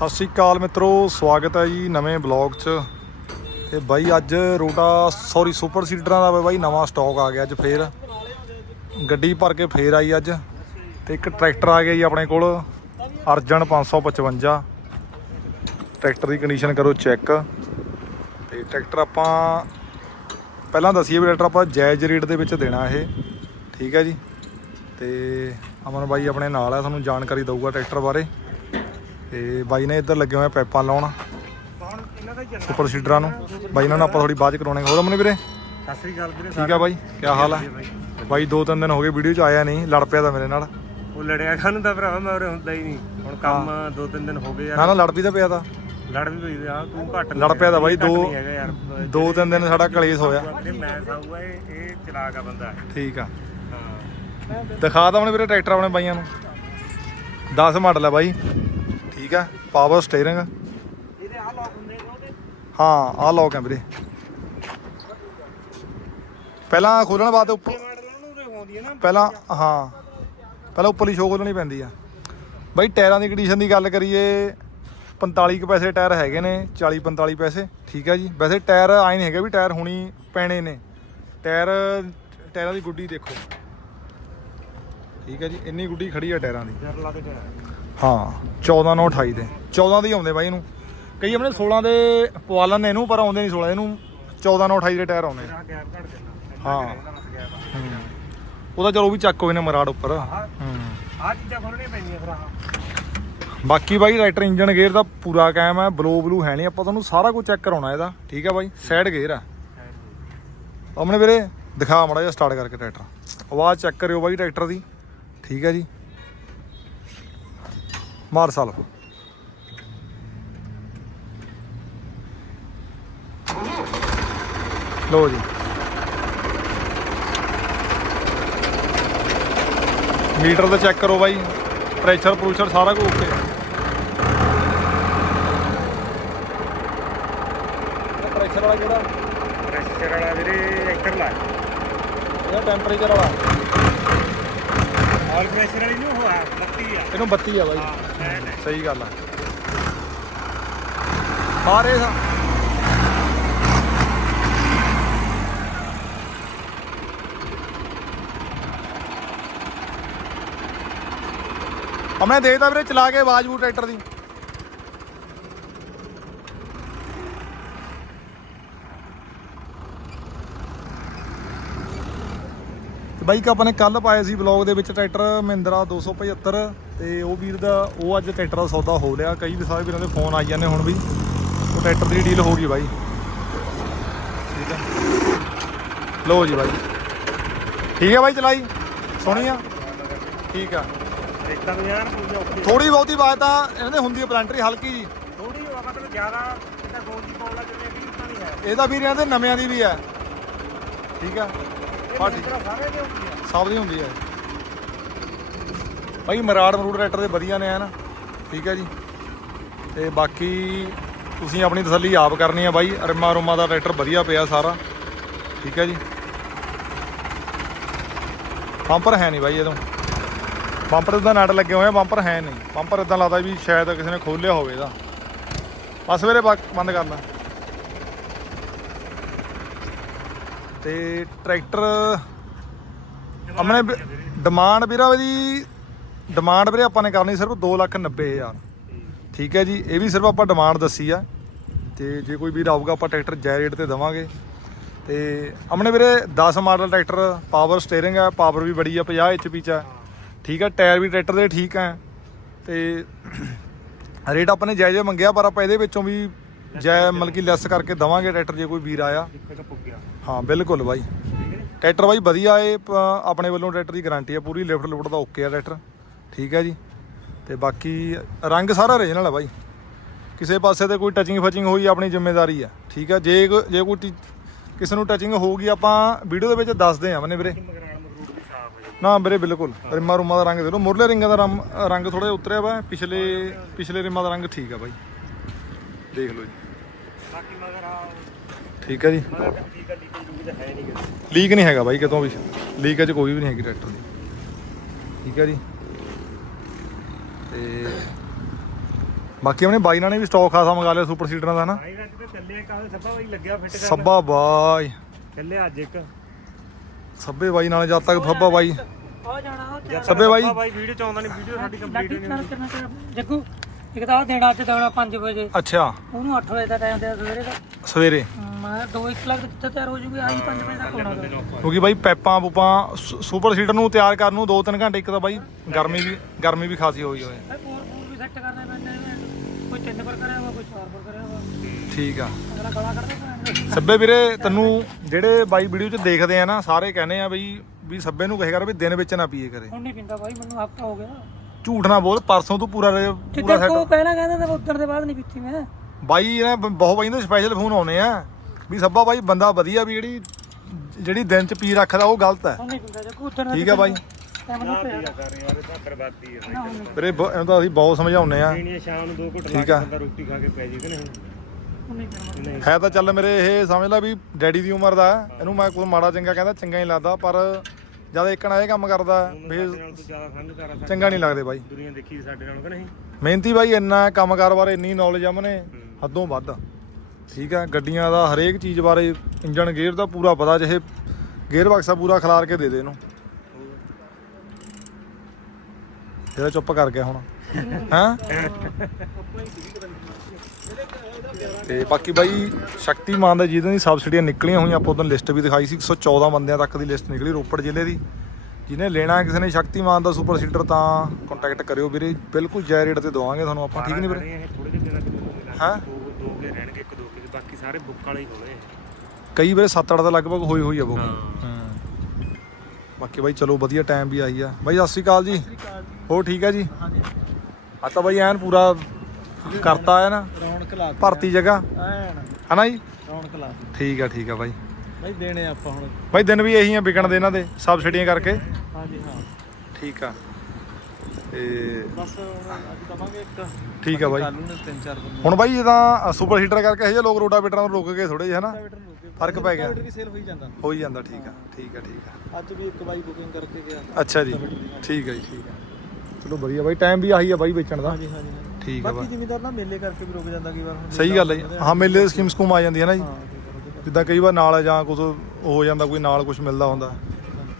ਸਤਿ ਸ਼੍ਰੀ ਅਕਾਲ ਮਿੱਤਰੋ, ਸਵਾਗਤ ਹੈ ਜੀ ਨਵੇਂ ਬਲੌਗ 'ਚ। ਤੇ ਬਾਈ ਅੱਜ ਰੋਟਾ ਸੌਰੀ ਸੁਪਰ ਸੀਡਰਾਂ ਦਾ ਬਾਈ ਨਵਾਂ ਸਟਾਕ ਆ ਗਿਆ ਅੱਜ ਫੇਰ। ਗੱਡੀ ਭਰ ਕੇ ਫੇਰ ਆਈ ਅੱਜ। ਤੇ ਇੱਕ ਟਰੈਕਟਰ ਆ ਗਿਆ ਜੀ ਆਪਣੇ ਕੋਲ, ਅਰਜਨ 555 ਟਰੈਕਟਰ ਦੀ ਕੰਡੀਸ਼ਨ ਕਰੋ ਚੈੱਕ ਤੇ ਟਰੈਕਟਰ ਆਪਾਂ, ਪਹਿਲਾਂ ਦੱਸੀਏ ਵੀ ਟਰੈਕਟਰ ਆਪਾਂ ਜਾਇਜ਼ ਰੇਟ ਦੇ ਵਿੱਚ ਦੇਣਾ ਇਹ। ਠੀਕ ਹੈ ਜੀ। ਤੇ ਅਮਨ ਬਾਈ ਆਪਣੇ ਨਾਲ ਹੈ ਤੁਹਾਨੂੰ ਜਾਣਕਾਰੀ ਦਊਗਾ ਟਰੈਕਟਰ ਬਾਰੇ। ਤੇ ਬਾਈ ਨੇ ਇੱਧਰ ਲੱਗੇ ਹੋਏ ਆ ਪੈਪਾਂ ਲਾਉਣ। ਸੁਪਰ ਸੀਡਰਾਂ ਨੂੰ। ਬਾਈ ਇਹਨਾਂ ਨੂੰ ਆਪਾਂ ਥੋੜੀ ਬਾਅਦ ਕਰਾਉਣੇ ਹੋਰ ਅਮਨ ਵੀਰੇ? ਸਤਿ ਸ੍ਰੀ ਅਕਾਲ ਵੀਰੇ ਠੀਕ ਆ ਬਾਈ? ਕੀ ਹਾਲ ਹੈ ਬਾਈ। ਦੋ ਤਿੰਨ ਦਿਨ ਹੋ ਗਏ ਵੀਡੀਓ ਚ ਆਇਆ ਨਹੀਂ ਲੜ ਪਿਆ ਤਾਂ ਮੇਰੇ ਨਾਲ। ਉਹ ਲੜਿਆ ਖਾਨੂੰ ਤਾਂ ਭਰਾਵਾ ਮੈਂ ਉਰੇ ਹੁੰਦਾ ਹੀ ਨਹੀਂ। ਹੁਣ ਕੰਮ ਦੋ ਤਿੰਨ ਦਿਨ ਹੋ ਗਏ ਯਾਰ। ਨਾ ਲੜ ਵੀ ਤਾਂ ਪਿਆ ਤਾਂ। ਲੜ ਵੀ ਪਈ ਆ ਤੂੰ ਘੱਟ ਲੜ ਪਿਆ ਤਾਂ ਬਾਈ ਦੋ ਦੋ ਤਿੰਨ ਦਿਨ ਸਾਡਾ ਕਲੇਸ਼ ਹੋਇਆ। ਮੈਂ ਸਾਊਗਾ ਇਹ ਇਹ ਚਲਾਕ ਆ ਬੰਦਾ। ਠੀਕ ਆ। ਦਿਖਾ ਤਾਂ ਆਪਣੇ ਵੀਰੇ ਟਰੈਕਟਰ ਆਪਣੇ ਬਾਈਆਂ ਨੂੰ। 10 ਮਾਡਲ ਹੈ ਬਾਈ। ਠੀਕ ਆ ਪਾਵਰ ਸਟੀਅਰਿੰਗ ਇਹਦੇ ਆ ਲੋਕ ਹੁੰਦੇ ਨੇ ਉਹਦੇ? ਹਾਂ ਆਹ ਲੌਕ ਹੈ ਵੀਰੇ। ਪਹਿਲਾਂ ਖੋਲਣ ਬਾਅਦ ਉੱਪਰ ਹੈ ਪਹਿਲਾਂ ਹਾਂ। ਪਹਿਲਾਂ ਉੱਪਰਲੀ ਸ਼ੋਅ ਖੋਲਣੀ ਪੈਂਦੀ ਆ। ਬਾਈ ਟਾਇਰਾਂ ਦੀ ਕੰਡੀਸ਼ਨ ਦੀ ਗੱਲ ਕਰੀਏ 45 ਕੁ ਪੈਸੇ ਟਾਇਰ ਹੈਗੇ ਨੇ 40 45 ਪੈਸੇ ਠੀਕ ਆ ਜੀ। ਵੈਸੇ ਟਾਇਰ ਆਏ ਨਹੀਂ ਹੈਗੇ ਵੀ ਟਾਇਰ ਹੁਣੀ ਪੈਣੇ ਨੇ। ਟਾਇਰ ਟਾਇਰਾਂ ਦੀ ਗੁੱਡੀ ਦੇਖੋ। ਠੀਕ ਹੈ ਜੀ ਇੰਨੀ ਗੁੱਡੀ ਖੜੀ ਆ ਟਾਇਰਾਂ ਦੀ। ਜਰ ਲਾ ਕੇ ਜਾ ਹਾਂ 14 9 28 ਦੇ। 14 ਦੇ ਹੀ ਆਉਂਦੇ ਬਾਈ ਇਹਨੂੰ। ਕਈ ਆਪਣੇ 16 ਦੇ ਪਵਾ ਲੈਂਦੇ ਇਹਨੂੰ ਪਰ ਆਉਂਦੇ ਨਹੀਂ 16 ਇਹਨੂੰ 14 9 28 ਦੇ ਟਾਇਰ ਆਉਂਦੇ। ਹਾਂ। ਉਹਦਾ ਚਲੋ ਉਹ ਵੀ ਚੱਕ ਹੋਏ ਨੇ ਮਰਾੜ ਉੱਪਰ। ਹੂੰ। ਚੀਜ਼ਾਂ ਖੋਲਣੀਆਂ ਪੈਂਦੀਆਂ ਫਿਰ ਆਹ। ਬਾਕੀ ਬਾਈ ਰਾਈਟਰ ਇੰਜਨ ਗੇਅਰ ਦਾ ਪੂਰਾ ਕਾਇਮ ਹੈ ਬਲੋ ਬਲੂ ਹੈ ਨਹੀਂ। ਆਪਾਂ ਤੁਹਾਨੂੰ ਸਾਰਾ ਕੁਝ ਚੈੱਕ ਕਰਾਉਣਾ ਇਹਦਾ। ਠੀਕ ਹੈ ਬਾਈ? ਸਾਈਡ ਗੇਅਰ ਆ। ਆਪਣੇ ਵੀਰੇ ਦਿਖਾ ਮੜਾ ਜਿਹਾ ਸਟਾਰਟ ਕਰਕੇ ਟਰੈਕਟਰ। ਆਵਾਜ਼ ਚੈੱਕ ਕਰਿਓ ਬਾਈ ਟਰੈਕਟਰ ਦੀ। ਠੀਕ ਹੈ ਜੀ? ਮਾਰ ਸਾਲ। ਲੋ ਜੀ। ਮੀਟਰ ਦਾ ਚੈੱਕ ਕਰੋ ਬਾਈ। ਪ੍ਰੈਸ਼ਰ ਪ੍ਰੂਸ਼ਰ ਸਾਰਾ ਕੁਝ ਓਕੇ ਪ੍ਰੈਸ਼ਰ ਵਾਲਾ ਕਿਹੜਾ? ਪ੍ਰੈਸ਼ਰ ਵਾਲਾ ਵੀਰੇ ਐਕਟਰ ਲਾ। ਇਹਦਾ ਟੈਂਪਰੇਚਰ ਵਾਲਾ। ਆਲ ਪ੍ਰੈਸ਼ਰ ਵਾਲੀ ਨੂੰ ਹੋਆ ਲੱਤੀ ਆ। ਇਹਨੂੰ 32 ਆ ਬਾਈ। ਸਹੀ ਗੱਲ ਆ। ਸਾਰੇ ਸਾ ਆ ਮੈਂ ਦੇਖਦਾ ਵੀਰੇ ਚਲਾ ਕੇ ਆਵਾਜ਼ ਬੂ ਟਰੈਕਟਰ ਦੀ। ਤੇ ਬਾਈ ਕਾ ਆਪਾਂ ਨੇ ਕੱਲ ਪਾਇਆ ਸੀ ਵਲੌਗ ਦੇ ਵਿੱਚ ਟਰੈਕਟਰ ਮਹਿੰਦਰਾ 275 ਤੇ ਉਹ ਵੀਰ ਦਾ ਉਹ ਅੱਜ ਟਰੈਕਟਰ ਦਾ ਸੌਦਾ ਹੋ ਲਿਆ ਕਈ ਵੀ ਸਾਰੇ ਵੀਰਾਂ ਦੇ ਫੋਨ ਆਈ ਜਾਂਦੇ ਹੁਣ ਵੀ। ਉਹ ਟਰੈਕਟਰ ਦੀ ਡੀਲ ਹੋ ਗਈ ਬਾਈ। ਠੀਕ ਹੈ ਲਓ ਜੀ ਬਾਈ। ਠੀਕ ਹੈ ਬਾਈ ਚਲਾਈ। ਸੋਹਣੀ ਆ। ਠੀਕ ਆ। ਦੇਖਦਾ ਨੂੰ ਯਾਰ ਪੂਰੀ ਔਖੀ ਥੋੜੀ ਬਹੁਤੀ ਬਾਤ ਤਾਂ ਇਹਨਾਂ ਦੇ ਹੁੰਦੀ ਹੈ ਪਲੰਟਰੀ ਹਲਕੀ ਜੀ। ਥੋੜੀ ਮਤਲਬ ਜ਼ਿਆਦਾ ਇਹਦਾ ਗੋਲ ਦੀ ਆ ਜਿਵੇਂ ਵੀ ਤਾਂ ਨਹੀਂ ਹੈ। ਇਹਦਾ ਵੀਰ ਇਹਨਾਂ ਦੇ ਨਵਿਆਂ ਦੀ ਵੀ ਹੈ। ਠੀਕ ਆ। ਇਹ ਸਭ ਦੀ ਹੁੰਦੀ ਹੈ। ਭਾਈ ਮਰਾੜ ਮਰੂੜ ਟਰੈਕਟਰ ਦੇ ਵਧੀਆ ਨੇ, ਹਨ? ਠੀਕ ਹੈ ਜੀ। ਤੇ ਬਾਕੀ ਤੁਸੀਂ ਆਪਣੀ ਤਸੱਲੀ ਆਪ ਕਰਨੀ ਆ ਬਾਈ। ਰਿਮਾ ਰੁਮਾ ਦਾ ਟਰੈਕਟਰ ਵਧੀਆ ਪਿਆ ਸਾਰਾ। ਠੀਕ ਹੈ ਜੀ। ਬੰਪਰ ਹੈ ਨਹੀਂ ਬਾਈ ਇਹਦੋਂ। ਬੰਪਰ ਇਦਾਂ ਨਟ ਲੱਗੇ ਹੋਏ ਆ, ਬੰਪਰ ਹੈ ਨਹੀਂ। ਬੰਪਰ ਇਦਾਂ ਲੱਗਦਾ ਵੀ ਸ਼ਾਇਦ ਕਿਸੇ ਨੇ ਖੋਲਿਆ ਹੋਵੇ ਇਹਦਾ। ਬਸ ਵੀਰੇ ਬੰਦ ਕਰ ਲੈ ਤੇ ਟਰੈਕਟਰ ਆਪਣੇ ਡਿਮਾਂਡ ਵੀਰਾ ਦੀ ਡਿਮਾਂਡ ਵੀਰੇ ਆਪਾਂ ਨੇ ਕਰਨੀ ਸਿਰਫ 290000 ਠੀਕ ਹੈ ਜੀ, ਇਹ ਵੀ ਸਿਰਫ ਆਪਾਂ ਡਿਮਾਂਡ ਦੱਸੀ ਆ। ਤੇ ਜੇ ਕੋਈ ਵੀਰ ਆਊਗਾ, ਆਪਾਂ ਟਰੈਕਟਰ ਜੈ ਰੇਟ ਤੇ ਦਵਾਂਗੇ। ਤੇ ਆਪਣੇ ਵੀਰੇ 10 ਮਾਡਲ ਟਰੈਕਟਰ ਪਾਵਰ ਸਟੀਅਰਿੰਗ ਹੈ ਪਾਵਰ ਵੀ ਬੜੀ ਆ 50 ਐਚਪੀ ਚ ਆ। ਠੀਕ ਹੈ ਟਾਇਰ ਵੀ ਟਰੈਕਟਰ ਦੇ ਠੀਕ ਆ। ਤੇ ਰੇਟ ਆਪਾਂ ਨੇ ਜਾਇਜ਼ ਮੰਗਿਆ, ਪਰ ਆਪਾਂ ਇਹਦੇ ਵਿੱਚੋਂ ਵੀ ਜੈ ਮਤਲਬ ਕਿ ਲੈਸ ਕਰਕੇ ਦਵਾਂਗੇ ਟਰੈਕਟਰ, ਜੇ ਕੋਈ ਵੀਰ ਆਇਆ। ਹਾਂ ਬਿਲਕੁਲ ਬਾਈ। ਟਰੈਕਟਰ ਬਾਈ ਵਧੀਆ ਏ ਆਪਣੇ ਵੱਲੋਂ ਟਰੈਕਟਰ ਦੀ ਗਾਰੰਟੀ ਹੈ ਪੂਰੀ ਲਿਫਟ ਲੁਫਟ ਦਾ ਓਕੇ ਆ ਟਰੈਕਟਰ। ਠੀਕ ਹੈ ਜੀ। ਤੇ ਬਾਕੀ ਰੰਗ ਸਾਰਾ ਰੀਜਨਲ ਹੈ ਬਾਈ। ਕਿਸੇ ਪਾਸੇ ਤੇ ਕੋਈ ਟੱਚਿੰਗ ਫਚਿੰਗ ਹੋਈ ਆਪਣੀ ਜ਼ਿੰਮੇਵਾਰੀ ਹੈ ਠੀਕ ਹੈ ਜੇ ਜੇ ਕੋਈ ਕਿਸੇ ਨੂੰ ਟੱਚਿੰਗ ਹੋਊਗੀ ਆਪਾਂ ਵੀਡੀਓ ਦੇ ਵਿੱਚ ਦੱਸਦੇ ਆ ਮਨੇ ਵੀਰੇ। ਨਾ ਵੀਰੇ ਬਿਲਕੁਲ। ਰਿਮਾ ਰੁਮਾ ਦਾ ਰੰਗ ਦੇ ਲਓ ਮੁਰਲੇ ਰਿੰਗਾਂ ਦਾ ਰੰਗ ਥੋੜਾ ਜਿਹਾ ਉਤਰਿਆ ਵਾ ਪਿਛਲੇ ਪਿਛਲੇ ਰਿਮਾ ਦਾ ਰੰਗ ਠੀਕ ਆ ਬਾਈ। ਦੇਖ ਲਓ ਜੀ। ਬਾਕੀ ਮਗਰ ਆ ਠੀਕ ਹੈ ਜੀ। ਲੀਕ ਨਹੀਂ ਹੈਗਾ ਬਾਈ ਕਿਤੋਂ ਵੀ। ਲੀਕ ਚ ਕੋਈ ਵੀ ਨਹੀਂ ਹੈਗੀ ਟਰੈਕਟਰ ਦੀ। ਠੀਕ ਹੈ ਜੀ। ਤੇ ਬਾਕੀ ਆਪਣੇ ਬਾਈ ਨਾਲ ਨੇ ਵੀ ਸਟਾਕ ਖਾਸਾ ਮੰਗਾ ਲਿਆ ਸੁਪਰ ਸੀਡਰਾਂ ਦਾ ਨਾ ਸੱਬਾ ਬਾਈ ਲੱਗਿਆ ਫਿੱਟ ਕਰਨ। ਸੱਬਾ ਬਾਈ। ਚੱਲਿਆ ਅੱਜ ਇੱਕ। ਸੱਬੇ ਬਾਈ ਨਾਲ ਜਦ ਤੱਕ ਸੱਬਾ ਬਾਈ। ਆ ਜਾਣਾ ਸੱਬੇ ਬਾਈ- ਵੀਡੀਓ ਚ ਆਉਂਦਾ ਨਹੀਂ ਵੀਡੀਓ ਸਾਡੀ ਕੰਪਲੀਟ ਨਹੀਂ ਜੱਗੂ ਇੱਕ ਤਾਂ ਦੇਣਾ ਅੱਜ ਦੇਣਾ 5 ਵਜੇ। ਅੱਛਾ। ਉਹਨੂੰ 8 ਵਜੇ ਦਾ ਟਾਈਮ ਦਿਆ ਸਵੇਰੇ ਦਾ। ਸਵੇਰੇ। ਮੈਂ 2 1 ਲੱਖ ਕਿੱਥੇ ਤਿਆਰ ਹੋ ਜੂਗੀ? ਆਹੀ 5 ਵਜੇ ਤੱਕ ਹੋਣਾ ਗਾ। ਕਿਉਂਕਿ ਬਾਈ ਪੈਪਾਂ ਪੂਪਾਂ ਸੁ- ਸੁਪਰ ਸੀਡਰ ਨੂੰ ਤਿਆਰ ਕਰਨ ਨੂੰ 2-3 ਘੰਟੇ ਇੱਕ ਤਾਂ ਬਾਈ ਗਰਮੀ ਵੀ ਗਰਮੀ ਵੀ ਖਾਸੀ ਹੋਈ ਹੋਏ। ਭਾਈ ਫੋਨ ਫੋਨ ਵੀ ਸੈੱਟ ਕਰਨੇ ਪੈਂਦੇ ਨੇ। ਕੋਈ ਤਿੰਨ ਪਰ ਕਰਿਆ ਵਾ ਕੋਈ ਚਾਰ ਪਰ ਕਰਿਆ ਵਾ ਠੀਕ ਆ। ਅਗਲਾ ਗਲਾ ਕੱਢਦਾ ਪੈਂਦਾ ਸੱਬੇ ਵੀਰੇ ਤੈਨੂੰ ਜਿਹੜੇ ਬਾਈ ਵੀਡੀਓ 'ਚ ਦੇਖਦੇ ਆ ਨਾ ਸਾਰੇ ਕਹਿੰਦੇ ਆ ਬਈ ਵੀ ਸੱਬੇ ਨੂੰ ਕਹੇ ਕਰ ਵੀ ਦਿਨ ਵਿੱਚ ਨਾ ਪੀਏ ਕਰੇ। ਹੁਣ ਨਹੀਂ ਪਿੰਦਾ ਭਾਈ ਮੈਨੂੰ ਹਫਤਾ ਹੋ ਗਿਆ। ਝੂਠ ਨਾ ਬੋਲ ਪਰਸੋਂ ਤੂੰ ਪੂਰਾ ਰੇ- ਤੇ ਪੂਰਾ ਦੇਖੋ ਸੈੱਟ ਪਹਿਲਾਂ ਕਹਿੰਦਾ ਤਾਂ ਉਦੋਂ ਦੇ ਬਾਅਦ ਨਹੀਂ ਪੀਤੀ ਮੈਂ। ਬਾਈ ਬ- ਬਹੁਤ ਬਾਈ ਦੇ ਸਪੈਸ਼ਲ ਫੋਨ ਆਉਣੇ ਆ। ਵੀ ਸੱਬਾ ਬਾਈ ਬੰਦਾ ਵਧੀਆ ਵੀ ਜਿਹੜੀ ਜਿਹੜੀ ਦਿਨ 'ਚ ਪੀ ਰੱਖਦਾ ਉਹ ਗਲਤ ਹੈ। ਠੀਕ ਬਾਈ। ਹੈ ਨਹੀਂ ਵੀਰੇ ਇਹਨੂੰ ਤਾਂ ਅਸੀਂ ਬਹੁਤ ਸਮਝਾਉਨੇ ਆ। ਹੈ ਸ਼ਾਮ ਨੂੰ ਦੋ ਘੁੱਟ ਲਾ ਠੀਕ ਕੇ ਆ। ਬੰਦਾ ਰੋਟੀ ਖਾ ਕੇ ਪੈ ਜੀ ਕਿ ਨਹੀਂ ਹੁਣ? ਨਹੀਂ ਕਰਨਾ। ਨਹੀਂ। ਹੈ ਤਾਂ ਚੱਲ ਮੇਰੇ ਇਹ ਸਮਝ ਲੈ ਵੀ ਡੈਡੀ ਦੀ ਉਮਰ ਦਾ ਹੈ। ਇਹਨੂੰ ਮੈਂ ਕੋਈ ਮਾੜਾ ਚੰਗਾ ਕਹਿੰਦਾ ਚੰਗਾ ਨਹੀਂ ਲੱਗਦਾ ਪਰ ਜਦ ਇੱਕਣਾ ਇਹ ਕੰਮ ਕਰਦਾ ਚੰਗਾ ਨਹੀਂ ਲੱਗਦੇ ਬਾਈ। ਦੁਨੀਆ ਦੇਖੀ ਸਾਡੇ ਨਾਲ ਕਿ ਨਹੀਂ? ਮਿਹਨਤੀ ਬਾਈ ਇੰਨਾ ਕੰਮਕਾਰ ਬਾਰੇ ਇੰਨੀ ਨੌਲੇਜ ਆ ਮਨੇ ਹੱਦੋਂ ਵੱਧ। ਠੀਕ ਹੈ, ਗੱਡੀਆਂ ਦਾ ਹਰੇਕ ਚੀਜ਼ ਬਾਰੇ ਇੰਜਨ ਗੇਅਰ ਦਾ ਪੂਰਾ ਪਤਾ ਜਿਹੇ ਗੇਅਰ ਬਾਕਸਾ ਪੂਰਾ ਖਿਲਾਰ ਕੇ ਦੇ ਦੇ ਇਹਨੂੰ। ਇਹਦਾ ਚੁੱਪ ਕਰ ਗਿਆ ਹੁਣ। ਹਾਂ? ਤੇ ਬਾਕੀ ਬਾਈ, ਸ਼ਕਤੀਮਾਨ ਦਾ ਜਿਹਦੇ ਦੀ ਸਬਸਿਡੀਆਂ ਨਿਕਲੀਆਂ ਹੋਈਆਂ, ਆਪਾਂ ਉਦੋਂ ਲਿਸਟ ਵੀ ਦਿਖਾਈ ਸੀ 114 ਬੰਦਿਆਂ ਤੱਕ ਦੀ ਲਿਸਟ ਨਿਕਲੀ, ਰੋਪੜ ਜ਼ਿਲ੍ਹੇ ਦੀ। ਜਿਹਨੇ ਲੈਣਾ ਕਿਸੇ ਨੇ ਸ਼ਕਤੀਮਾਨ ਦਾ ਸੁਪਰ ਸੀਡਰ ਤਾਂ ਕੰਟੈਕਟ ਕਰਿਓ ਵੀਰੇ, ਬਿਲਕੁਲ ਜੈ ਰੇਟ ਤੇ ਦਵਾਂਗੇ ਤੁਹਾਨੂੰ ਆਪਾਂ, ਠੀਕ ਨਹੀਂ ਵੀਰੇ? ਹਾਂ? ਦੋ ਦੋ ਕੇ ਰਹਿਣਗੇ ਇੱਕ ਦੋ ਕੇ ਬਾਕੀ ਸਾਰੇ ਬੁੱਕ ਵਾਲੇ ਹੀ ਹੋਣੇ ਕਈ ਵੀਰੇ 7-8 ਦਾ ਲਗਭਗ ਹੋਈ ਹੋਈ ਆ। ਹੂੰ। ਬਾਕੀ ਬਾਈ ਚਲੋ ਵਧੀਆ ਟਾਈਮ ਵੀ ਆਈ ਆ। ਬਾਈ ਸਤਿ ਸ਼੍ਰੀ ਅਕਾਲ ਜੀ। ਹੋ ਠੀਕ ਆ ਜੀ? ਆ ਤਾਂ ਬਾਈ ਐਨ ਪੂਰਾ ਕਰਤਾ ਹੈ ਨਾ? ਰੌਣਕ ਲਾ ਭਰਤੀ ਜਗ੍ਹਾ? ਐਨ। ਹਨਾ ਜੀ? ਰੌਣਕ ਲਾ ਠੀਕ ਆ ਠੀਕ ਆ ਬਾਈ। ਭਾਈ ਦੇਣੇ ਆਪਾਂ ਹੁਣ। ਬਾਈ ਦਿਨ ਵੀ ਇਹੀ ਆ ਵਿਕਣ ਦੇ ਇਹਨਾਂ ਦੇ ਸਬਸਿਡੀਆਂ ਕਰਕੇ। ਹਾਂਜੀ ਹਾਂ। ਠੀਕ ਆ। ਤੇ ਬਸ ਹੁਣ ਅੱਜ ਦਵਾਂਗੇ ਇੱਕ। ਠੀਕ ਆ ਬਾਈ। ਕੱਲ ਨੂੰ ਤਿੰਨ ਚਾਰ ਬੰਦੇ। ਹੁਣ ਬਾਈ ਜਦਾਂ ਸੁਪਰ ਹੀਟਰ ਕਰਕੇ ਇਹ ਜਿਹੇ ਲੋਕ ਰੋਟਾਵੇਟਰਾਂ ਤੋਂ ਰੁਕ ਗਏ ਥੋੜੇ ਜਿਹੇ ਹਨਾ? ਰੋਟਾਵੇਟਰ ਨੂੰ ਰੋਕੇ ਫ਼ਰਕ ਪੈ ਗਿਆ। ਰੋਟਾਵੇਟਰ ਵੀ ਸੇਲ ਹੋਈ ਜਾਂਦਾ। ਹੋ ਹੀ ਜਾਂਦਾ ਠੀਕ ਆ ਠੀਕ ਆ ਠੀਕ ਆ। ਅੱਜ ਵੀ ਇੱਕ ਬਾਈ ਬੁਕਿੰਗ ਕਰਕੇ ਗਿਆ। ਅੱਛਾ ਜੀ ਠੀਕ ਆ ਜੀ ਠੀਕ ਆ। ਚਲੋ ਵਧੀਆ ਬਾਈ ਟਾਈਮ ਵੀ ਆਹੀ ਆ ਬਾਈ ਵੇਚਣ ਦਾ। ਹਾਂਜੀ ਹਾਂਜੀ ਹਾਂਜੀ। ਠੀਕ ਆ ਬਾਕੀ ਜ਼ਿਮੀਦਾਰ ਨਾ ਮੇਲੇ ਕਰਕੇ ਵੀ ਰੁਕ ਜਾਂਦਾ ਕਈ ਵਾਰ। ਸਹੀ ਗੱਲ ਹੈ ਜੀ। ਹਾਂ ਮੇਲੇ ਸਕੀਮ ਸਕੂਮ ਆ ਜਾਂਦੀ ਹੈ ਨਾ ਜੀ ਕੀ ਜੀ। ਜਿੱਦਾਂ ਕਈ ਵਾਰ ਨਾਲ ਜਾਂ ਕੁਝ ਹੋ ਜਾਂਦਾ ਕੋਈ ਨਾਲ ਕੁਝ ਮਿਲਦਾ ਹੁੰਦਾ।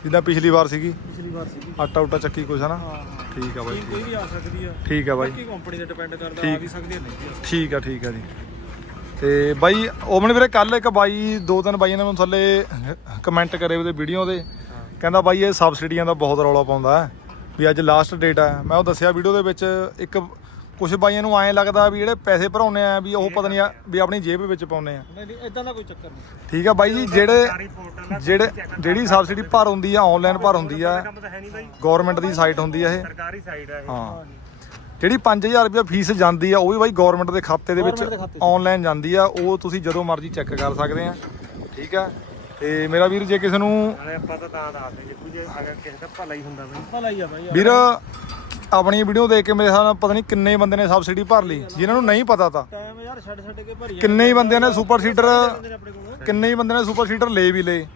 ਜਿੱਦਾਂ ਪਿਛਲੀ ਵਾਰ ਸੀਗੀ? ਪਿਛਲੀ ਵਾਰ ਸੀਗੀ। ਆਟਾ ਉਟਾ ਚੱਕੀ ਕੁਛ ਹਨਾ? ਹਾਂ ਹਾਂ। ਠੀਕ ਆ ਬਾਈ ਕੋਈ ਵੀ ਆ ਸਕਦੀ ਆ। ਠੀਕ ਆ ਬਾਈ। ਬਾਕੀ ਕੰਪਨੀ ਤੇ ਡਿਪੈਂਡ ਕਰਦਾ। ਆ ਵੀ ਸਕਦੀ ਨਹੀਂ ਵੀ ਆ ਸਕਦੀ। ਠੀਕ ਆ ਠੀਕ ਆ ਜੀ। ਤੇ ਬਾਈ ਉਹਮਨ ਵੀਰੇ ਕੱਲ ਇੱਕ ਬਾਈ ਦੋ ਤਿੰਨ ਬਾਈਆਂ ਨੇ ਮੈਨੂੰ ਥੱਲੇ ਕਮੈਂਟ ਕਰੇ ਉਹਦੇ ਵੀਡੀਓ ਦੇ ਕਹਿੰਦਾ ਬਾਈ ਇਹ ਸਬਸਿਡੀਆਂ ਦਾ ਬਹੁਤ ਰੌਲਾ ਪਾਉਂਦਾ ਹੈ। ਵੀ ਅੱਜ ਲਾਸਟ ਡੇਟ ਹੈ ਮੈਂ ਉਹ ਦੱਸਿਆ ਵੀਡੀਓ ਦੇ ਵਿੱਚ ਇੱਕ ਕੁਝ ਬਾਈਆਂ ਨੂੰ ਐਂ ਲੱਗਦਾ ਵੀ ਜਿਹੜੇ ਪੈਸੇ ਭਰਾਉਣੇ ਆ ਵੀ ਉਹ ਪਤਾ ਨਹੀਂ ਆ- ਵੀ ਆਪਣੀ ਜੇਬ ਵਿੱਚ ਪਾਉਣੇ ਆ। ਨਹੀਂ ਨਹੀਂ ਇਦਾਂ ਦਾ ਕੋਈ ਚੱਕਰ ਨਹੀਂ। ਠੀਕ ਆ ਬਾਈ ਜੀ ਜਿਹੜੇ ਜਿਹੜੇ ਜਿਹੜੀ ਸਬਸਿਡੀ ਭਰ ਹੁੰਦੀ ਆ ਆਨਲਾਈਨ ਭਰ ਹੁੰਦੀ ਆ। ਗਵਰਨਮੈਂਟ ਦੀ ਸਾਈਟ ਹੁੰਦੀ ਆ ਇਹ। ਸਰਕਾਰੀ ਸਾਈਡ ਹੈ ਇਹ। ਹਾਂ। ਜਿਹੜੀ 5000 ਰੁਪਏ ਫੀਸ ਜਾਂਦੀ ਆ ਉਹ ਵੀ ਬਾਈ ਗਵਰਨਮੈਂਟ ਦੇ ਖਾਤੇ ਦੇ ਵਿੱਚ। ਆਨਲਾਈਨ ਜਾਂਦੀ ਆ ਉਹ ਤੁਸੀਂ ਜਦੋਂ ਮਰਜ਼ੀ ਚੈੱਕ ਕਰ ਸਕਦੇ ਆ। ਠੀਕ ਆ। ਤੇ ਮੇਰਾ ਵੀਰ ਜੇ ਕਿਸੇ ਨੂੰ ਆਪਾਂ ਤਾਂ ਤਾਂ ਦੱਸਦੇ ਜੇ ਕੋਈ ਜੇ ਅਗਰ ਕਿਸੇ ਦਾ ਭਲਾ ਹੀ ਹੁੰਦਾ ਬਾਈ ਭਲਾ ਹੀ ਆ ਬਾਈ। ਵੀਰ ਆਪਣੀ ਵੀਡੀਓ ਦੇਖ ਕੇ ਮੇਰੇ ਹਿਸਾਬ ਨਾਲ ਪਤਾ ਨਹੀਂ ਕਿੰਨੇ ਬੰਦੇ ਨੇ ਸਬਸਿਡੀ ਭਰ ਲਈ। ਜਿਨ੍ਹਾਂ ਨੂੰ ਨਹੀਂ ਪਤਾ ਤਾਂ। ਟਾਈਮ ਯਾਰ ਛੱਡ ਛੱਡ ਕੇ ਭਰੀ ਕਿੰਨੇ ਹੀ ਬੰਦਿਆਂ ਨੇ ਸੁਪਰ ਕੋਲ? ਕਿੰਨੇ ਹੀ ਬੰਦੇ ਨੇ ਸੁਪਰ ਸੀਡਰ ਲੈ ਵੀ ਲਏ।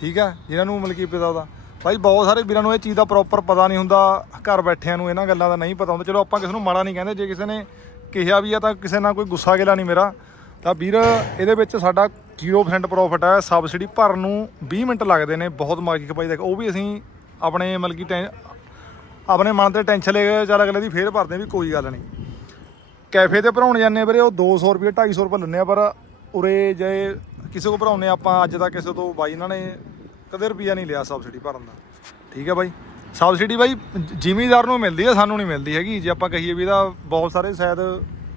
ਠੀਕ ਆ ਜਿਨ੍ਹਾਂ ਨੂੰ ਮਤਲਬ ਕੀ ਪਤਾ ਉਹਦਾ। ਭਾਈ ਬਹੁਤ ਸਾਰੇ ਵੀਰਾਂ ਨੂੰ ਇਹ ਚੀਜ਼ ਦਾ ਪ੍ਰੋਪਰ ਪਤਾ ਨਹੀਂ ਹੁੰਦਾ। ਘਰ ਬੈਠਿਆਂ ਨੂੰ ਇਹਨਾਂ ਗੱਲਾਂ ਦਾ ਨਹੀਂ ਪਤਾ ਹੁੰਦਾ। ਚਲੋ ਆਪਾਂ ਕਿਸੇ ਨੂੰ ਮਾੜਾ ਨਹੀਂ ਕਹਿੰਦੇ। ਜੇ ਕਿਸੇ ਨੇ ਕਿਹਾ ਵੀ ਆ ਤਾਂ ਕਿਸੇ ਨਾਲ ਕੋਈ ਗੁੱਸਾ ਗਿਲਾ ਨਹੀਂ ਮੇਰਾ। ਤਾਂ ਵੀਰ ਇਹਦੇ ਵਿੱਚ ਸਾਡਾ 0% ਪ੍ਰੋਫਿਟ ਹੈ ਸਬਸਿਡੀ ਭਰਨ ਨੂੰ 20 ਮਿੰਟ ਲੱਗਦੇ ਨੇ। ਬਹੁਤ ਮਾਗੀ ਖਪਾਈ ਦੇਖ ਉਹ ਵੀ ਅਸੀਂ ਆਪਣੇ ਮਤਲਬ ਕਿ ਟੈਂ- ਆਪਣੇ ਮਨ ਤੇ ਟੈਨਸ਼ਨ ਲੈ ਕੇ ਚੱਲ ਅਗਲੇ ਦੀ ਫੇਰ ਭਰਦੇ ਵੀ ਕੋਈ ਗੱਲ ਨਹੀਂ। ਕੈਫੇ ਤੇ ਭਰਾਉਣ ਜਾਂਦੇ ਵੀਰੇ, ਉਹ 200 ਰੁਪਏ 250 ਰੁਪਏ ਲੈਂਦੇ ਆ, ਪਰ ਉਰੇ ਜੇ ਕਿਸੇ ਕੋ ਭਰਾਉਣੇ ਆਪਾਂ, ਅੱਜ ਦਾ ਕਿਸੇ ਤੋਂ ਬਾਈ ਇਹਨਾਂ ਨੇ ਕਦੇ ਰੁਪਿਆ ਨਹੀਂ ਲਿਆ ਸਬਸਿਡੀ ਭਰਨ ਦਾ। ਠੀਕ ਹੈ ਬਾਈ? ਸਬਸਿਡੀ ਬਾਈ ਜ਼ਿਮੀਦਾਰ ਨੂੰ ਮਿਲਦੀ ਹੈ ਸਾਨੂੰ ਨਹੀਂ ਮਿਲਦੀ ਹੈਗੀ। ਜੇ ਆਪਾਂ ਕਹੀਏ ਵੀ ਇਹਦਾ ਬਹੁਤ ਸਾਰੇ ਸ਼ਾਇਦ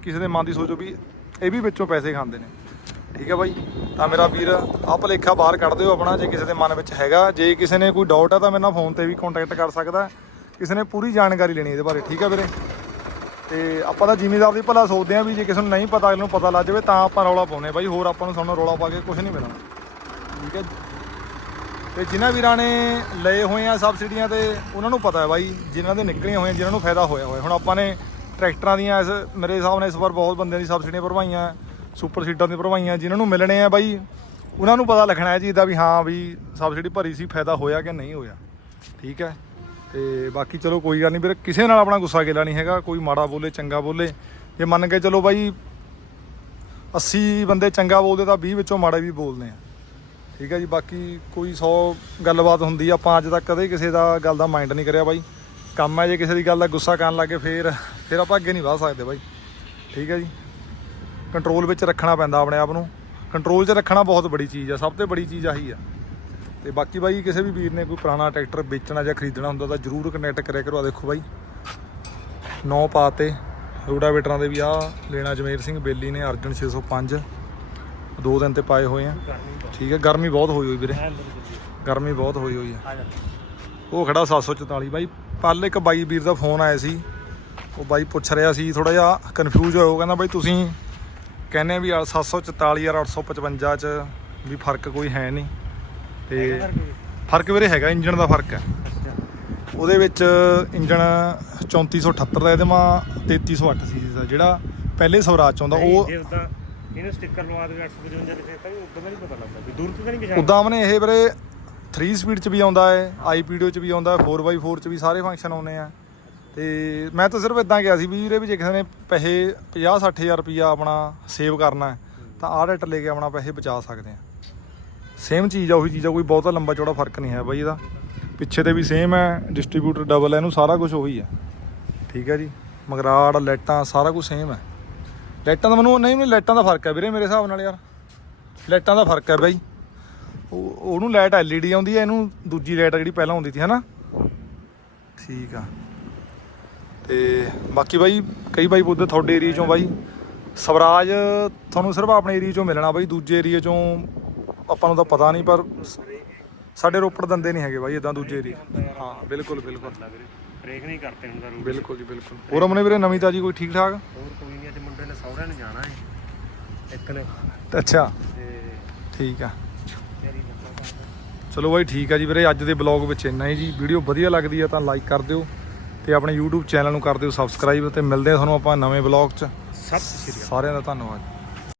ਕਿਸੇ ਦੇ ਮਨ ਦੀ ਸੋਚੋ ਵੀ ਇਹ ਵੀ ਵਿੱਚੋਂ ਪੈਸੇ ਖਾਂਦੇ ਨੇ। ਠੀਕ ਹੈ ਬਾਈ? ਤਾਂ ਮੇਰਾ ਵੀਰ, ਆਹ ਭੁਲੇਖਾ ਬਾਹਰ ਕੱਢ ਦਿਓ ਆਪਣਾ, ਜੇ ਕਿਸੇ ਦੇ ਮਨ ਵਿੱਚ ਹੈਗਾ। ਜੇ ਕਿਸੇ ਨੇ ਕੋਈ ਡਾਊਟ ਆ ਤਾਂ ਮੇਰੇ ਨਾਲ ਫੋਨ ਤੇ ਵੀ ਕੰਟੈਕਟ ਕਰ ਸਕਦਾ। ਕਿਸੇ ਨੇ ਪੂਰੀ ਜਾਣਕਾਰੀ ਲੈਣੀ ਇਹਦੇ ਬਾਰੇ, ਠੀਕ ਹੈ ਵੀਰੇ? ਤੇ ਆਪਾਂ ਤਾਂ ਜ਼ਿਮੀਦਾਰ ਦੀ ਭਲਾ ਸੋਚਦੇ ਆਂ ਵੀ ਜੇ ਕਿਸੇ ਨੂੰ ਨਹੀਂ ਪਤਾ ਇਹਨੂੰ ਪਤਾ ਲੱਗ ਜਾਵੇ ਤਾਂ ਆਪਾਂ ਰੌਲਾ ਪਾਉਨੇ ਬਾਈ, ਹੋਰ ਆਪਾਂ ਨੂੰ ਸਾਨੂੰ ਰੌਲਾ ਪਾ ਕੇ ਕੁਝ ਨਹੀਂ ਮਿਲਣਾ। ਠੀਕ ਹੈ ਤੇ ਜਿਨ੍ਹਾਂ ਵੀਰਾਂ ਨੇ ਲਏ ਹੋਏ ਆ ਸਬਸਿਡੀਆਂ ਤੇ, ਉਹਨਾਂ ਨੂੰ ਪਤਾ ਹੈ ਬਾਈ, ਜਿਨ੍ਹਾਂ ਦੇ ਨਿਕਲੀਆਂ ਹੋਈਆਂ, ਜਿਨ੍ਹਾਂ ਨੂੰ ਫਾਇਦਾ ਹੋਇਆ ਹੋਇਆ। ਹੁਣ ਆਪਾਂ ਨੇ ਟਰੈਕਟਰਾਂ ਦੀਆਂ ਇਸ, ਮੇਰੇ ਹਿਸਾਬ ਨਾਲ ਇਸ ਵਾਰ ਬਹੁਤ ਬੰਦਿਆਂ ਦੀ ਸਬਸਿਡੀਆਂ ਭਰਵਾਈਆਂ, ਸੁਪਰ ਸੀਡਾਂ ਦੀਆਂ ਭਰਵਾਈਆਂ, ਜਿਨ੍ਹਾਂ ਨੂੰ ਮਿਲਣੇ ਆ ਬਾਈ, ਉਹਨਾਂ ਨੂੰ ਪਤਾ ਲੱਗਣਾ ਹੈ ਜੀ ਦਾ ਵੀ ਹਾਂ ਵੀ ਸਬਸਿਡੀ ਭਰੀ ਸੀ, ਫਾਇਦਾ ਹੋਇਆ ਕਿ ਨਹੀਂ ਹੋਇਆ। ਠੀਕ ਹੈ? ਤੇ ਬਾਕੀ ਚਲੋ ਕੋਈ ਗੱਲ ਨਹੀਂ ਵੀਰੇ, ਕਿਸੇ ਨਾਲ ਆਪਣਾ ਗੁੱਸਾ ਗਿਲਾ ਨਹੀਂ ਹੈਗਾ, ਕੋਈ ਮਾੜਾ ਬੋਲੇ, ਚੰਗਾ ਬੋਲੇ। ਜੇ ਮੰਨ ਕੇ ਚਲੋ ਬਾਈ 80 ਬੰਦੇ ਚੰਗਾ ਬੋਲਦੇ ਤਾਂ 20 ਵਿੱਚੋਂ ਮਾੜੇ ਵੀ ਬੋਲਦੇ ਆ। ਠੀਕ ਹੈ ਜੀ, ਬਾਕੀ ਕੋਈ 100 ਗੱਲਬਾਤ ਹੁੰਦੀ ਆ, ਆਪਾਂ ਅੱਜ ਤੱਕ ਕਦੇ ਕਿਸੇ ਦਾ ਗੱਲ ਦਾ ਮਾਈਂਡ ਨਹੀਂ ਕਰਿਆ ਬਾਈ। ਕੰਮ ਹੈ ਜੇ ਕਿਸੇ ਦੀ ਗੱਲ ਦਾ ਗੁੱਸਾ ਕਰਨ ਲੱਗੇ, ਫੇਰ, ਫਿਰ ਆਪਾਂ ਅੱਗੇ ਨਹੀਂ ਵਧ ਸਕਦੇ ਬਾਈ। ਠੀਕ ਹੈ ਜੀ, ਕੰਟਰੋਲ ਵਿੱਚ ਰੱਖਣਾ ਪੈਂਦਾ ਆਪਣੇ ਆਪ ਨੂੰ। ਕੰਟਰੋਲ 'ਚ ਰੱਖਣਾ ਬਹੁਤ ਬੜੀ ਚੀਜ਼ ਆ, ਸਭ ਤੋਂ ਬੜੀ ਚੀਜ਼ ਆਹੀ ਆ। ਤੇ ਬਾਕੀ ਬਾਈ ਕਿਸੇ ਵੀ ਵੀਰ ਨੇ ਕੋਈ ਪੁਰਾਣਾ ਟਰੈਕਟਰ ਵੇਚਣਾ ਜਾਂ ਖਰੀਦਣਾ ਹੁੰਦਾ ਤਾਂ ਜਰੂਰ ਕਨੈਕਟ ਕਰਿਆ ਕਰੋ। ਆ ਦੇਖੋ ਬਾਈ। ਨੌ ਪਾਤੇ। ਰੋਡਾਵੇਟਰਾਂ ਦੇ ਵੀ ਆ ਲੈਣਾ ਜਮੇਰ ਸਿੰਘ, ਬੇਲੀ ਨੇ, ਅਰਜਨ 605 ਦੋ ਦਿਨ ਤੇ ਪਾਏ ਹੋਏ ਆ। ਠੀਕ ਹੈ ਗਰਮੀ ਬਹੁਤ ਹੋਈ ਹੋਈ ਵੀਰੇ। ਗਰਮੀ ਬਹੁਤ ਹੋਈ ਹੋਈ ਆ। ਆ ਜਾ ਉਹ ਖੜਾ 744 ਬਾਈ ਕੱਲ ਇੱਕ ਬਾਈ ਵੀਰ ਦਾ ਫੋਨ ਆਇਆ ਸੀ। ਉਹ ਬਾਈ ਪੁੱਛ ਰਿਹਾ ਸੀ ਥੋੜਾ ਜਿਹਾ ਕਨਫਿਊਜ਼ ਹੋਇਆ। ਉਹ ਕਹਿੰਦਾ ਬਾਈ, ਤੁਸੀਂ ਕਹਿੰਦੇ ਵੀ ਆ 744 ਔਰ 855 ਚ ਵੀ ਫ਼ਰਕ ਕੋਈ ਹੈ ਨਹੀਂ। ਤੇ ਫ਼ਰਕ ਵੀਰੇ ਹੈਗਾ ਇੰਜਨ ਦਾ ਫ਼ਰਕ ਹੈ। ਉਹਦੇ ਵਿੱਚ ਇੰਜਨ 3478 ਦਾ ਇਹਦੇ ਮਾ 3308 ਸੀਸੀ ਦਾ ਜਿਹੜਾ ਪਹਿਲੇ ਸਵਰਾਜ ਚ ਆਉਂਦਾ ਉਹ ਇਹਨੂੰ ਸਟicker ਲਵਾ ਦੇ 855 ਲਿਖੇ ਤਾਂ ਉਦਾਂ ਨਹੀਂ ਪਤਾ ਲੱਗਦਾ ਵੀ ਦੂਰ ਤੋਂ ਨਹੀਂ ਪਛਾਣ ਉਦਾਂ ਉਹਨੇ ਇਹ ਵੀਰੇ 3 ਸਪੀਡ ਚ ਵੀ ਆਉਂਦਾ ਹੈ ਆਈਪੀਡੀਓ ਚ ਵੀ ਆਉਂਦਾ ਹੈ 4x4 ਚ ਵੀ ਸਾਰੇ ਫੰਕਸ਼ਨ ਆਉਂਦੇ ਆ। ਤੇ ਮੈਂ ਤਾਂ ਸਿਰਫ ਇਦਾਂ ਗਿਆ ਸੀ ਵੀ ਵੀਰੇ ਵੀ ਜੇ ਕਿਸੇ ਨੇ ਪੈਸੇ 50 60000 ਰੁਪਿਆ ਆਪਣਾ ਸੇਵ ਕਰਨਾ ਤਾਂ ਆਹ ਰੇਟ ਲੈ ਕੇ ਆਪਣਾ ਪੈਸੇ ਬਚਾ ਸਕਦੇ ਆ। ਸੇਮ ਚੀਜ਼ ਆ, ਉਹੀ ਚੀਜ਼ ਆ, ਕੋਈ ਬਹੁਤਾ ਲੰਬਾ ਚੌੜਾ ਫ਼ਰਕ ਨਹੀਂ ਹੈ ਬਾਈ ਇਹਦਾ। ਪਿੱਛੇ ਤੇ ਵੀ ਸੇਮ ਹੈ ਡਿਸਟ੍ਰੀਬਿਊਟਰ ਡਬਲ ਹੈ, ਇਹਨੂੰ ਸਾਰਾ ਕੁਝ ਉਹੀ ਹੈ। ਠੀਕ ਹੈ ਜੀ? ਮਗਰਾੜ, ਲਾਈਟਾਂ, ਸਾਰਾ ਕੁਝ ਸੇਮ ਹੈ। ਲਾਈਟਾਂ ਦਾ ਮੈਨੂੰ ਨਹੀਂ ਨਹੀਂ, ਲਾਈਟਾਂ ਦਾ ਫ਼ਰਕ ਹੈ ਵੀਰੇ ਮੇਰੇ ਹਿਸਾਬ ਨਾਲ ਯਾਰ। ਲਾਈਟਾਂ ਦਾ ਫ਼ਰਕ ਹੈ ਬਾਈ। ਉਹ, ਉਹਨੂੰ ਲਾਈਟ LED ਆਉਂਦੀ ਹੈ, ਇਹਨੂੰ ਦੂਜੀ ਲਾਈਟ ਜਿਹੜੀ ਪਹਿਲਾਂ ਆਉਂਦੀ ਸੀ, ਹਨਾ? ਠੀਕ ਆ। ਤੇ ਬਾਕੀ ਬਾਈ, ਕਈ ਬਾਈ ਪੁੱਛਦੇ ਤੁਹਾਡੇ ਏਰੀਆ ਚੋਂ ਬਾਈ। ਸਵਰਾਜ ਤੁਹਾਨੂੰ ਸਿਰਫ ਆਪਣੇ ਏਰੀਆ ਚੋਂ ਮਿਲਣਾ ਬਾਈ, ਦੂਜੇ ਏਰੀਆ ਚੋਂ ਆਪਾਂ ਨੂੰ ਤਾਂ ਪਤਾ ਨਹੀਂ ਪਰ ਸਾਡੇ ਰੋਪੜ ਦੰਦੇ ਨਹੀਂ ਹੈਗੇ ਬਾਈ ਇਦਾਂ ਦੂਜੇ ਏਰੀਆ ਹਾਂ ਬਿਲਕੁਲ ਬਿਲਕੁਲ। ਬ੍ਰੇਕ ਨਹੀਂ ਕਰਤੇ ਹੁਣ ਦਾ ਰੂਟ ਬਿਲਕੁਲ ਜੀ ਬਿਲਕੁਲ। ਹੋਰ ਆਪਣੇ ਵੀਰੇ ਨਵੀਂ ਤਾਜੀ ਕੋਈ ਠੀਕ ਠਾਕ? ਹੋਰ ਕੋਈ ਨਹੀਂ ਅੱਜ ਮੁੰਡੇ ਨੇ ਸਹੁਰਿਆਂ ਨੂੰ ਜਾਣਾ ਹੈ ਇੱਕ ਨੇ। ਅੱਛਾ। ਤੇ ਠੀਕ ਆ। ਚਲੋ ਬਾਈ ਠੀਕ ਆ ਜੀ ਵੀਰੇ ਅੱਜ ਦੇ ਬਲੌਗ ਵਿੱਚ ਇੰਨਾ ਹੀ ਜੀ। ਵੀਡੀਓ ਵਧੀਆ ਲੱਗਦੀ ਆ ਤਾਂ ਲਾਈਕ ਕਰ ਦਿਓ ਤੇ ਆਪਣੇ YouTube ਚੈਨਲ ਨੂੰ ਕਰ ਦਿਓ ਸਬਸਕ੍ਰਾਈਬ ਤੇ ਮਿਲਦੇ ਆ ਤੁਹਾਨੂੰ ਆਪਾਂ ਨਵੇਂ ਬਲੌਗ 'ਚ। ਸਤਿ ਸ਼੍ਰੀ ਅਕਾਲ। ਸਾਰਿਆਂ ਦਾ ਧੰਨਵਾਦ।